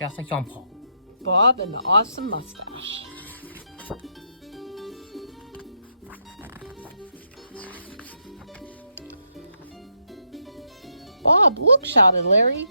just like John Paul. Bob and the Awesome Mustache. Bob, look, shouted Larry.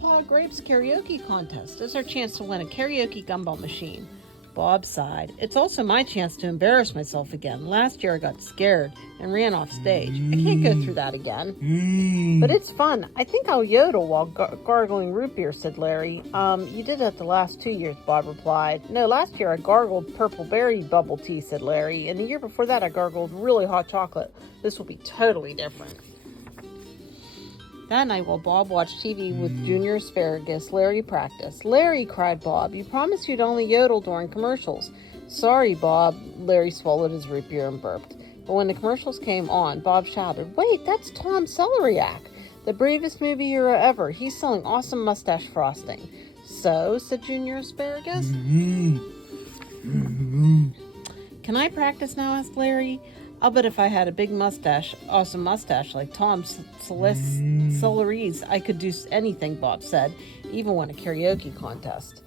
Pa Grape's karaoke contest. It's our chance to win a karaoke gumball machine. Bob sighed. It's also my chance to embarrass myself again. Last year I got scared and ran off stage. I can't go through that again. But it's fun. I think I'll yodel while gargling root beer, said Larry. You did it the last 2 years, Bob replied. No, last year I gargled purple berry bubble tea, said Larry. And the year before that I gargled really hot chocolate. This will be totally different. That night, while Bob watched TV with Junior Asparagus, Larry practiced. Larry, cried Bob, you promised you'd only yodel during commercials. Sorry, Bob. Larry swallowed his root beer and burped. But when the commercials came on, Bob shouted, Wait, that's Tom Celeriac, the bravest movie hero ever. He's selling awesome mustache frosting. So, said Junior Asparagus. Can I practice now, asked Larry. I'll bet if I had a big mustache, awesome mustache like Tom Celeriac, I could do anything, Bob said, even win a karaoke contest.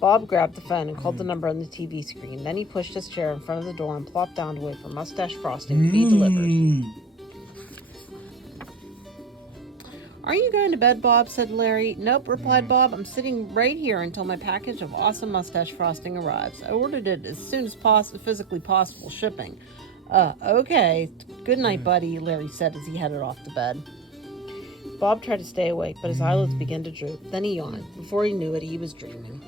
Bob grabbed the phone and called the number on the TV screen. Then he pushed his chair in front of the door and plopped down to wait for mustache frosting to be delivered. Are you going to bed, Bob? Said Larry. Nope, replied Bob. I'm sitting right here until my package of awesome mustache frosting arrives. I ordered it as soon as physically possible shipping. Okay. Good night, buddy, Larry said as he headed off to bed. Bob tried to stay awake, but his eyelids began to droop. Then he yawned. Before he knew it, he was dreaming.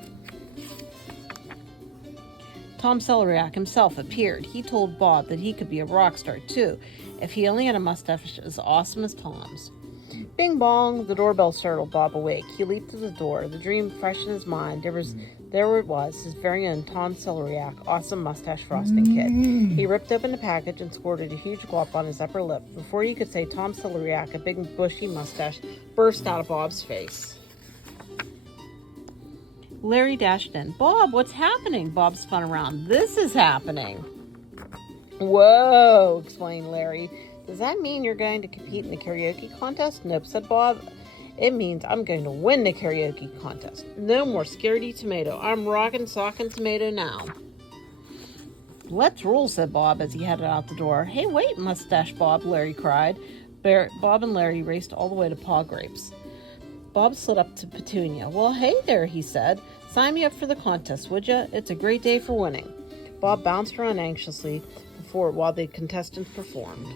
Tom Celeriac himself appeared. He told Bob that he could be a rock star, too, if he only had a mustache as awesome as Tom's. Bing bong, the doorbell startled Bob awake. He leaped to the door, the dream fresh in his mind. There it was, his very own Tom Celeriac, awesome mustache frosting kit. He ripped open the package and squirted a huge glop on his upper lip. Before you could say Tom Celeriac, a big bushy mustache burst out of Bob's face. Larry dashed in. Bob, what's happening? Bob spun around. This is happening. Whoa, explained Larry. Does that mean you're going to compete in the karaoke contest? Nope, said Bob. It means I'm going to win the karaoke contest. No more scaredy tomato. I'm rockin' sockin' tomato now. Let's roll, said Bob as he headed out the door. Hey, wait, mustache Bob, Larry cried. Bob and Larry raced all the way to Pa Grape's. Bob slid up to Petunia. Well, hey there, he said. Sign me up for the contest, would ya? It's a great day for winning. Bob bounced around anxiously while the contestants performed.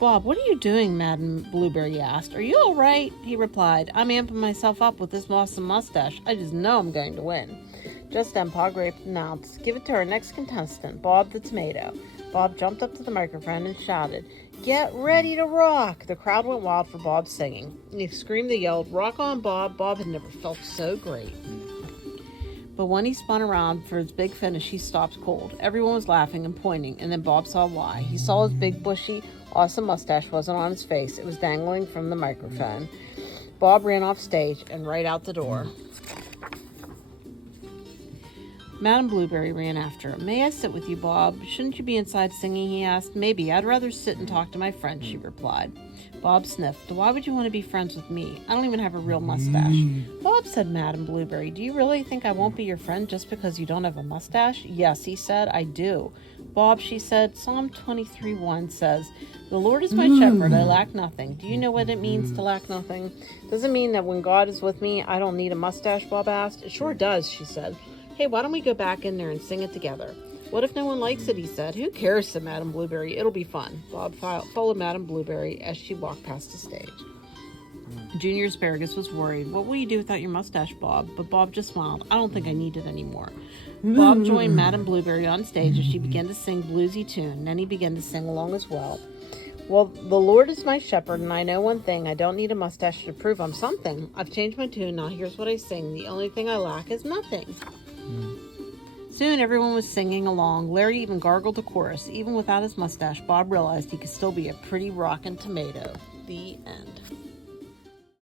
Bob, what are you doing? Madam Blueberry asked. Are you all right? He replied. I'm amping myself up with this awesome mustache. I just know I'm going to win. Just then, Pa Grape announced, give it to our next contestant, Bob the Tomato. Bob jumped up to the microphone and shouted, Get ready to rock! The crowd went wild for Bob's singing. They screamed, they yelled, Rock on, Bob! Bob had never felt so great. But when he spun around for his big finish, he stopped cold. Everyone was laughing and pointing, and then Bob saw why. He saw his big, bushy, awesome mustache wasn't on his face. It was dangling from the microphone. Bob ran off stage and right out the door. Madam Blueberry ran after him. May I sit with you, Bob? Shouldn't you be inside singing, he asked. Maybe. I'd rather sit and talk to my friends, she replied. Bob sniffed. Why would you want to be friends with me? I don't even have a real mustache. Bob, said Madam Blueberry, do you really think I won't be your friend just because you don't have a mustache? Yes, he said, I do. Bob, she said, Psalm 23:1 says, The Lord is my shepherd, I lack nothing. Do you know what it means to lack nothing? Does it mean that when God is with me, I don't need a mustache, Bob asked. It sure does, she said. Hey, why don't we go back in there and sing it together? What if no one likes it, he said. Who cares, said Madam Blueberry. It'll be fun. Bob followed Madam Blueberry as she walked past the stage. Junior Asparagus was worried. What will you do without your mustache, Bob? But Bob just smiled. I don't think I need it anymore. Bob joined Madam Blueberry on stage as she began to sing bluesy tune. Then he began to sing along as well. Well, the Lord is my shepherd, and I know one thing. I don't need a mustache to prove I'm something. I've changed my tune. Now here's what I sing. The only thing I lack is nothing. Soon everyone was singing along. Larry even gargled a chorus. Even without his mustache, Bob realized he could still be a pretty rockin' tomato. The end.